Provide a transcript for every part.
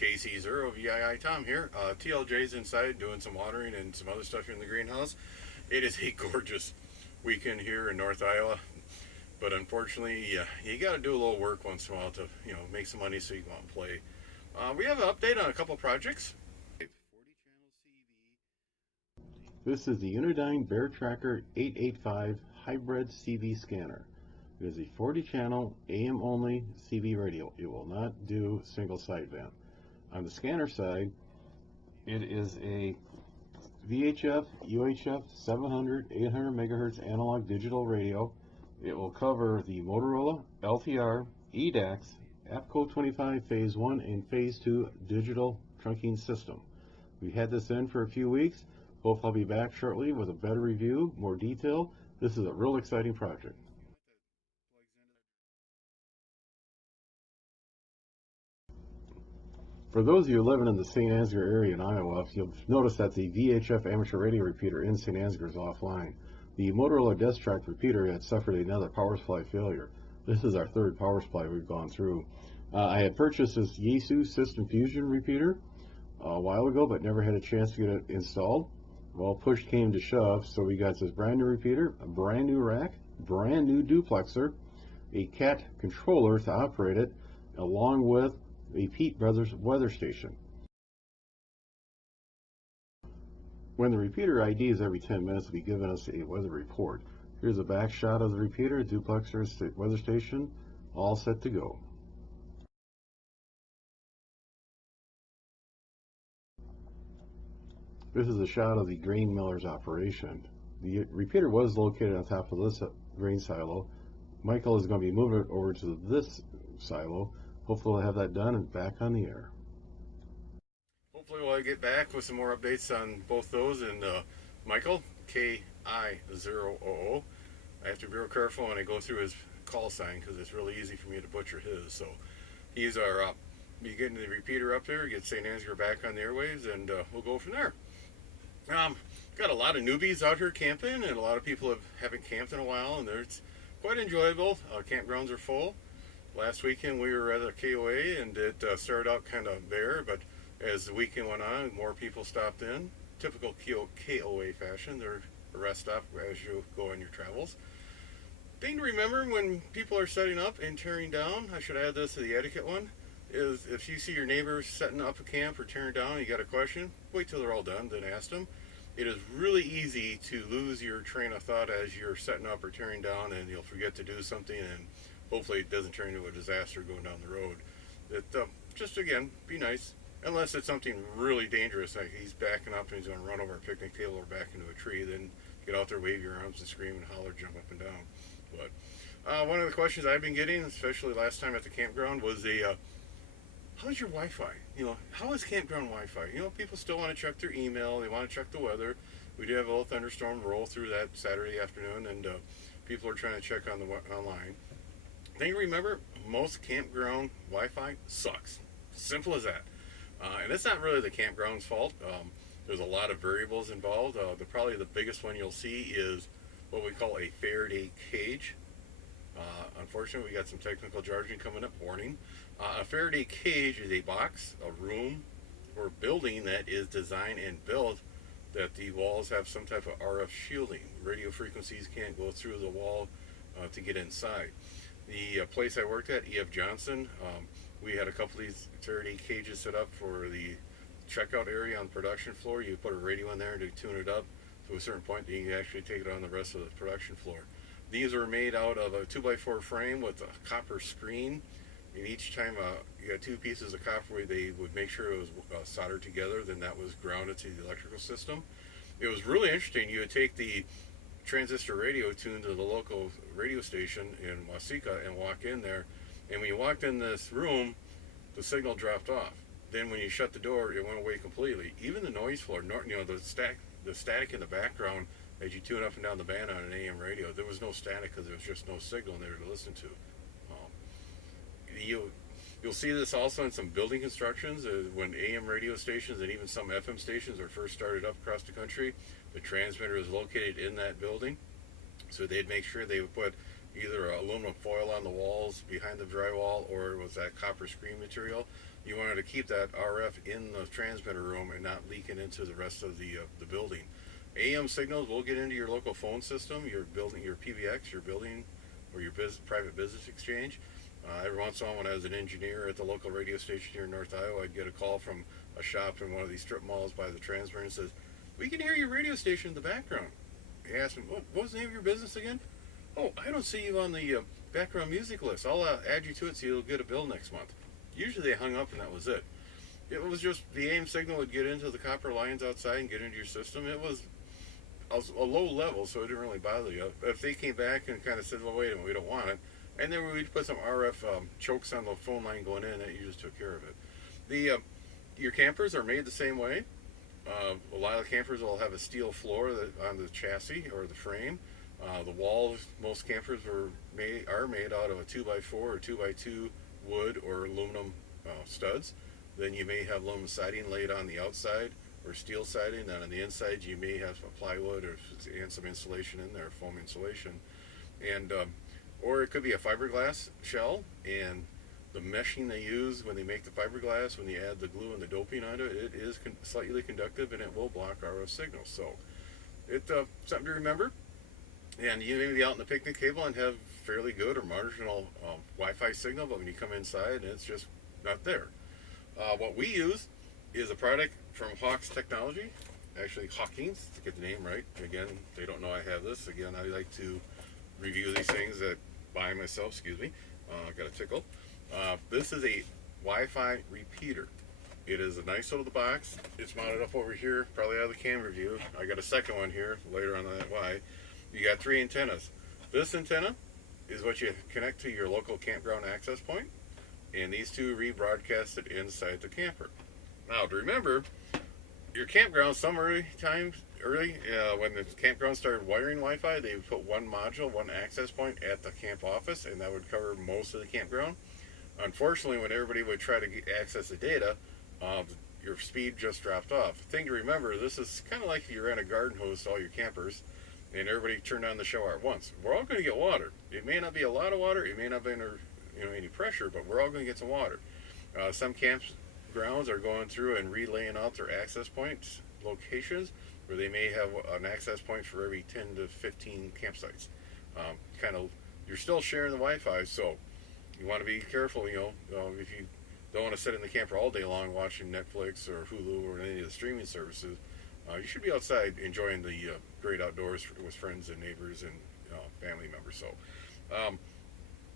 KC0VII Tom here. TLJ's inside doing some watering and some other stuff here in the greenhouse. It is a gorgeous weekend here in North Iowa, but unfortunately, you got to do a little work once in a while to make some money so you can go out and play. We have an update on a couple projects. This is the Unidyne Bear Tracker 885 Hybrid CV Scanner. It is a 40-channel AM only CV radio. It will not do single sideband. On the scanner side, it is a VHF, UHF 700, 800 megahertz analog digital radio. It will cover the Motorola, LTR, EDAX, APCO 25 Phase 1 and Phase 2 digital trunking system. We had this in for a few weeks. Hope I'll be back shortly with a better review, more detail. This is a real exciting project. For those of you living in the St. Ansgar area in Iowa, you'll notice that the VHF amateur radio repeater in St. Ansgar is offline. The Motorola desk track repeater had suffered another power supply failure. This is our third power supply we've gone through. I had purchased this Yaesu System Fusion repeater a while ago, but never had a chance to get it installed. Well, push came to shove, so we got this brand new repeater, a brand new rack, brand new duplexer, a CAT controller to operate it, along with a Pete Brothers weather station. When the repeater IDs every 10 minutes, will be giving us a weather report. Here's a back shot of the repeater, duplexer, weather station, all set to go. This is a shot of the grain miller's operation. The repeater was located on top of this grain silo. Michael is going to be moving it over to this silo. Hopefully we'll have that done and back on the air. Hopefully we'll get back with some more updates on both those. And Michael, KI000. I have to be real careful when I go through his call sign because it's really easy for me to butcher his. So he's our be getting the repeater up there, get St. Ansgar back on the airwaves, and we'll go from there. Got a lot of newbies out here camping, and a lot of people haven't camped in a while, and it's quite enjoyable. Campgrounds are full. Last weekend we were at a KOA, and it started out kind of bare, but as the weekend went on, more people stopped in. Typical KOA fashion. They're a rest stop as you go on your travels. Thing to remember when people are setting up and tearing down, I should add this to the etiquette one, is if you see your neighbors setting up a camp or tearing down and you got a question, wait till they're all done, then ask them. It is really easy to lose your train of thought as you're setting up or tearing down, and you'll forget to do something, and hopefully it doesn't turn into a disaster going down the road. Just again, be nice, unless it's something really dangerous, like he's backing up and he's going to run over a picnic table or back into a tree. Then get out there, wave your arms and scream and holler, jump up and down. But one of the questions I've been getting, especially last time at the campground, was how's your Wi-Fi? How is campground Wi-Fi? People still want to check their email. They want to check the weather. We did have a little thunderstorm roll through that Saturday afternoon, and people are trying to check on the online. Then remember, most campground Wi-Fi sucks. Simple as that. And it's not really the campground's fault. There's a lot of variables involved. Probably the biggest one you'll see is what we call a Faraday Cage. Unfortunately, we got some technical jargon coming up. Warning. A Faraday Cage is a box, a room, or building that is designed and built that the walls have some type of RF shielding. Radio frequencies can't go through the wall to get inside. The place I worked at, E.F. Johnson, we had a couple of these Faraday cages set up for the checkout area on the production floor. You put a radio in there to tune it up to a certain point, then you can actually take it on the rest of the production floor. These are made out of a 2x4 frame with a copper screen. And each time you got two pieces of copper where they would make sure it was soldered together, then that was grounded to the electrical system. It was really interesting. You would take the transistor radio tuned to the local radio station in Waseca and walk in there, and when you walked in this room, the signal dropped off. Then when you shut the door, it went away completely. Even the noise floor, the static in the background as you tune up and down the band on an AM radio, there was no static because there was just no signal in there to listen to. You'll see this also in some building constructions when AM radio stations and even some FM stations are first started up across the country. The transmitter is located in that building, so they'd make sure they would put either aluminum foil on the walls behind the drywall, or it was that copper screen material. you wanted to keep that RF in the transmitter room and not leaking into the rest of the building. AM signals will get into your local phone system, your building, your PBX, your building, or your private business exchange. Every once in a while, when I was an engineer at the local radio station here in North Iowa, I'd get a call from a shop in one of these strip malls by the transmitter and says, "We can hear your radio station in the background." He asked me, "What was the name of your business again?" "Oh, I don't see you on the background music list. I'll add you to it so you'll get a bill next month." Usually they hung up and that was it. It was just the AM signal would get into the copper lines outside and get into your system. It was a low level, so it didn't really bother you. If they came back and kind of said, "Well, wait a minute, we don't want it," and then we'd put some RF chokes on the phone line going in, and you just took care of it. Your campers are made the same way. A lot of the campers will have a steel floor on the chassis or the frame. The walls, most campers are made out of a 2x4 or 2x2 wood or aluminum studs. Then you may have aluminum siding laid on the outside or steel siding, and on the inside you may have some plywood and some insulation in there, foam insulation, and or it could be a fiberglass shell. And the meshing they use when they make the fiberglass, when you add the glue and the doping onto it, it is slightly conductive and it will block RF signals. So it's something to remember. And you may be out in the picnic table and have fairly good or marginal Wi-Fi signal, but when you come inside, it's just not there. What we use is a product from Hawks Technology, actually Hawkins, to get the name right. Again, they don't know I have this. Again, I like to review these things by myself, excuse me. I got a tickle. This is a Wi-Fi repeater. It is a nice little box. It's mounted up over here, probably out of the camera view. I got a second one here later on that why. You got 3 antennas. This antenna is what you connect to your local campground access point, and these 2 rebroadcast it inside the camper. Now, to remember, your campground, some early, when the campground started wiring Wi-Fi, they would put one module, one access point at the camp office, and that would cover most of the campground. Unfortunately, when everybody would try to access the data, your speed just dropped off. The thing to remember, this is kind of like you ran a garden hose to all your campers, and everybody turned on the shower at once. We're all going to get water. It may not be a lot of water, it may not be under any pressure, but we're all going to get some water. Some campgrounds are going through and relaying out their access points locations, where they may have an access point for every 10 to 15 campsites. You're still sharing the Wi-Fi, so you want to be careful. If you don't want to sit in the camper all day long watching Netflix or Hulu or any of the streaming services, you should be outside enjoying the great outdoors with friends and neighbors and family members. So,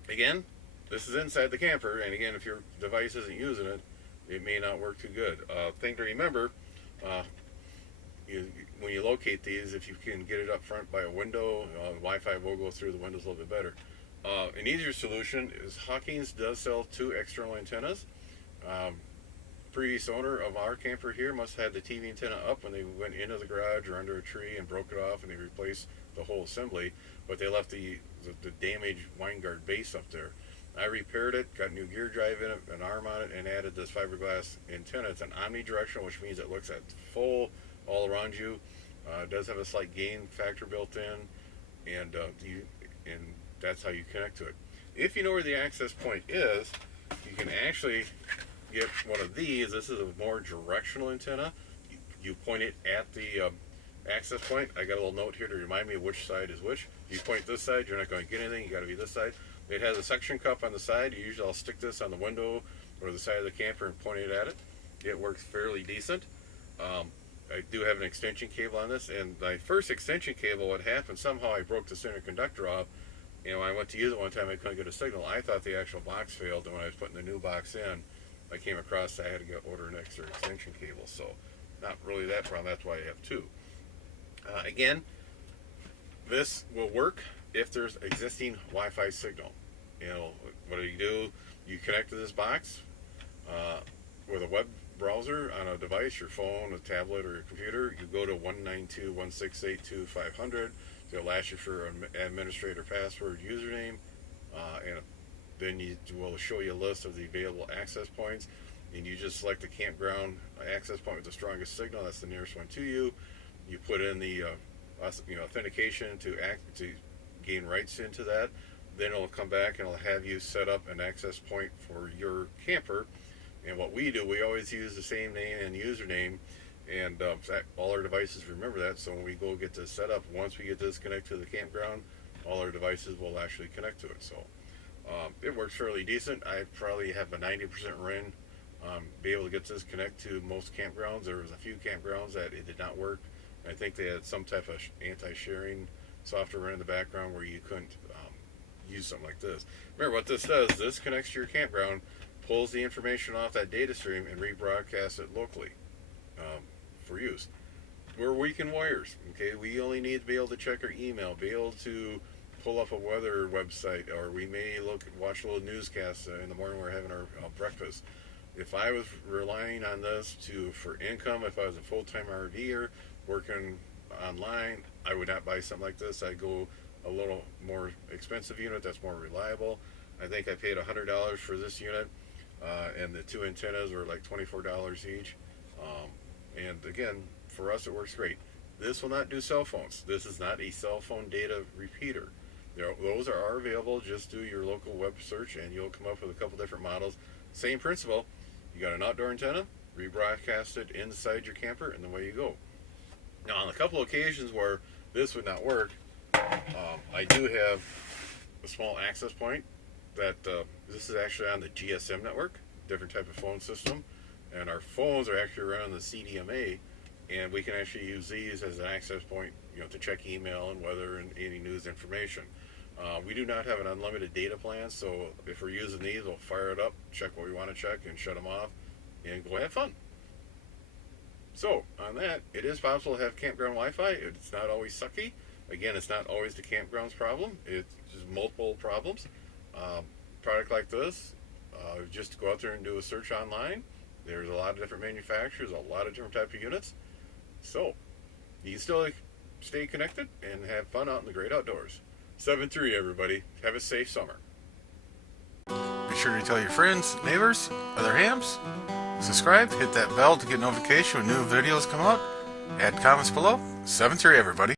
again, this is inside the camper, and again, if your device isn't using it, it may not work too good. Thing to remember, when you locate these, if you can get it up front by a window, Wi-Fi will go through the windows a little bit better. An easier solution is Hawkins does sell 2 external antennas. Previous owner of our camper here must have had the TV antenna up when they went into the garage or under a tree and broke it off, and they replaced the whole assembly, but they left the damaged Winegard base up there. I repaired it, got new gear drive in it, an arm on it, and added this fiberglass antenna. It's an omnidirectional, which means it looks at full all around you. It does have a slight gain factor built in, and that's how you connect to it. If you know where the access point is, you can actually get one of these. This is a more directional antenna. You point it at the access point. I got a little note here to remind me which side is which. If you point this side, you're not going to get anything. You got to be this side. It has a suction cup on the side. Usually I'll stick this on the window or the side of the camper and point it at it. It works fairly decent. I do have an extension cable on this, and my first extension cable, what happened, somehow I broke the center conductor off. When I went to use it one time, I couldn't get a signal. I thought the actual box failed, and when I was putting the new box in, I came across I had to order an extra extension cable. So not really that problem. That's why I have 2. Again, this will work if there's existing Wi-Fi signal. What do? You connect to this box with a web browser on a device, your phone, a tablet, or your computer. You go to 192.168.2.500. It'll ask you for an administrator password, username, and then it will show you a list of the available access points, and you just select the campground access point with the strongest signal. That's the nearest one to you. You put in the authentication to gain rights into that. Then it'll come back and it'll have you set up an access point for your camper. And what we do, we always use the same name and username, and all our devices remember that. So when we go get this set up, once we get this connected to the campground, all our devices will actually connect to it. So it works fairly decent. I probably have a 90% win be able to get this connect to most campgrounds. There was a few campgrounds that it did not work. I think they had some type of anti-sharing software in the background where you couldn't use something like this. Remember what this does, this connects to your campground, pulls the information off that data stream and rebroadcasts it locally for use. We're weekend warriors, okay? We only need to be able to check our email, be able to pull up a weather website, or we may watch a little newscast in the morning when we're having our breakfast. If I was relying on this for income, if I was a full-time RVer working online, I would not buy something like this. I'd go a little more expensive unit that's more reliable. I think I paid $100 for this unit, and the two antennas were like $24 each. And again, for us it works great. This will not do cell phones. This is not a cell phone data repeater. Those are available. Just do your local web search and you'll come up with a couple different models. Same principle. You got an outdoor antenna, rebroadcast it inside your camper, and away you go. Now, on a couple of occasions where this would not work, I do have a small access point that this is actually on the GSM network, different type of phone system, and our phones are actually around the CDMA, and we can actually use these as an access point, to check email and weather and any news information. We do not have an unlimited data plan, so if we're using these, we'll fire it up, check what we want to check, and shut them off, and go have fun. So, on that, it is possible to have campground Wi-Fi. It's not always sucky. Again, it's not always the campground's problem. It's just multiple problems. Product like this, just go out there and do a search online. There's a lot of different manufacturers, a lot of different types of units. So, you can still stay connected and have fun out in the great outdoors. 7-3, everybody. Have a safe summer. Be sure to tell your friends, neighbors, other hams. Subscribe, hit that bell to get notification when new videos come out. Add comments below. 7-3, everybody.